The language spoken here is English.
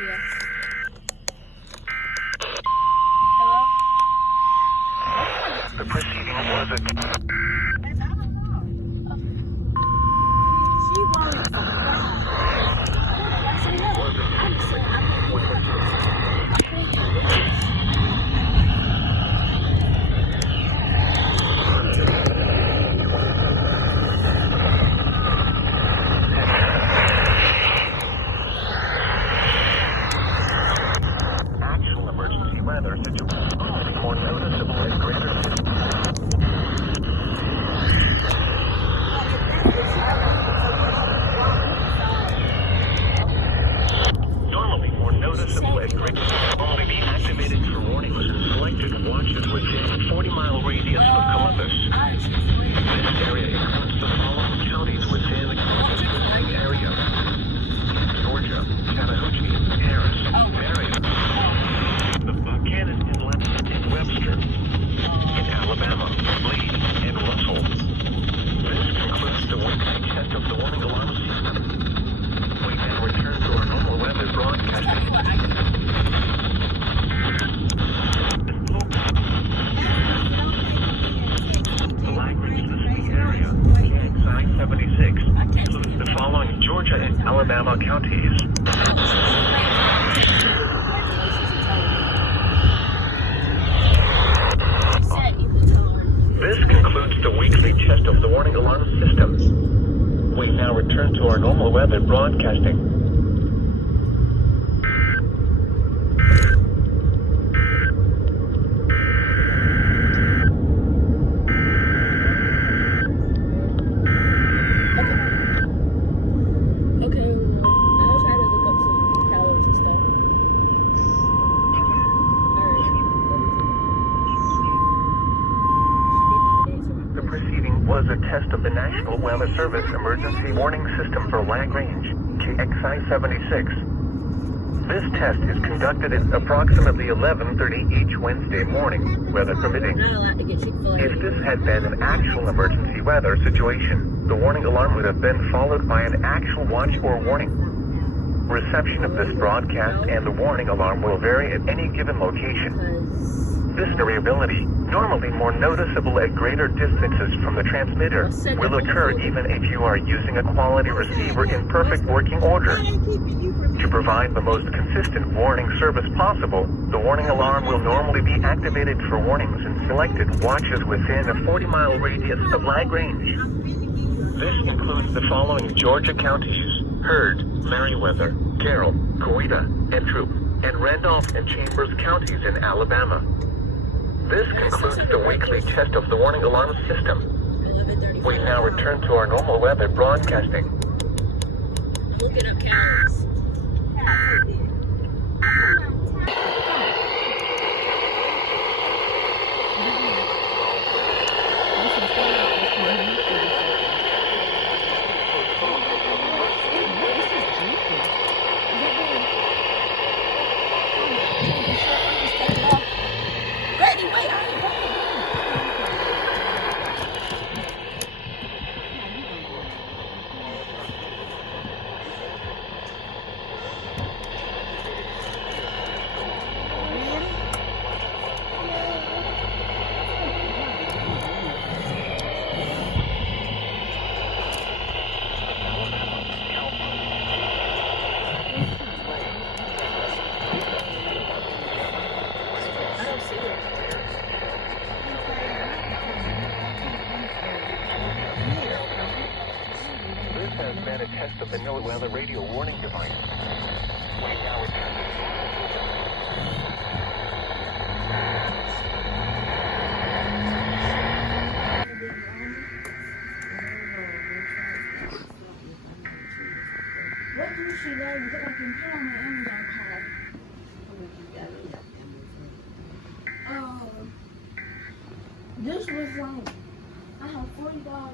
Yeah. Hello? The proceeding was a... She wanted to I'm saying I Actual emergency weather situation more noticeable and greater. Normally more noticeable and greater. Only be activated for warnings and selected watches within a 40-mile radius of Columbus. This area includes the following counties within the Columbus area: Georgia, Chattahoochee, Harris, Marion, the Buchanan Inlet, and Webster, in Alabama, Lee, and Russell. This concludes the weekly test of the warning alarm system. We now return to our normal weather broadcasting. The language in the city area, I-76, includes the following Georgia and Alabama counties. This concludes the weekly test of the warning alarm system. We now return to our normal weather broadcasting. Okay, well, I'll try to look up some calories and stuff. The preceding was a test of the National Weather Service Emergency Warning System for Lagrange, KXI-76. This test is conducted at approximately 11:30 each Wednesday morning, weather permitting. Not allowed to get Chick-fil-A. If this had been an actual emergency weather situation, the warning alarm would have been followed by an actual watch or warning. Reception of this broadcast and the warning alarm will vary at any given location. This variability, normally more noticeable at greater distances from the transmitter, will occur even if you are using a quality receiver in perfect working order. To provide the most consistent warning service possible, the warning alarm will normally be activated for warnings in selected watches within a 40-mile radius of Lagrange. This includes the following Georgia counties: Heard, Meriwether, Carroll, Coweta, Entroup, and Randolph and Chambers counties in Alabama. This concludes the weekly test of the warning alarm system. We now return to our normal weather broadcasting. I'm looking up calories. This has been a test of the NOAA weather radio warning device. We now return to What do she know that I can put on my Amazon card? This was like, I have $40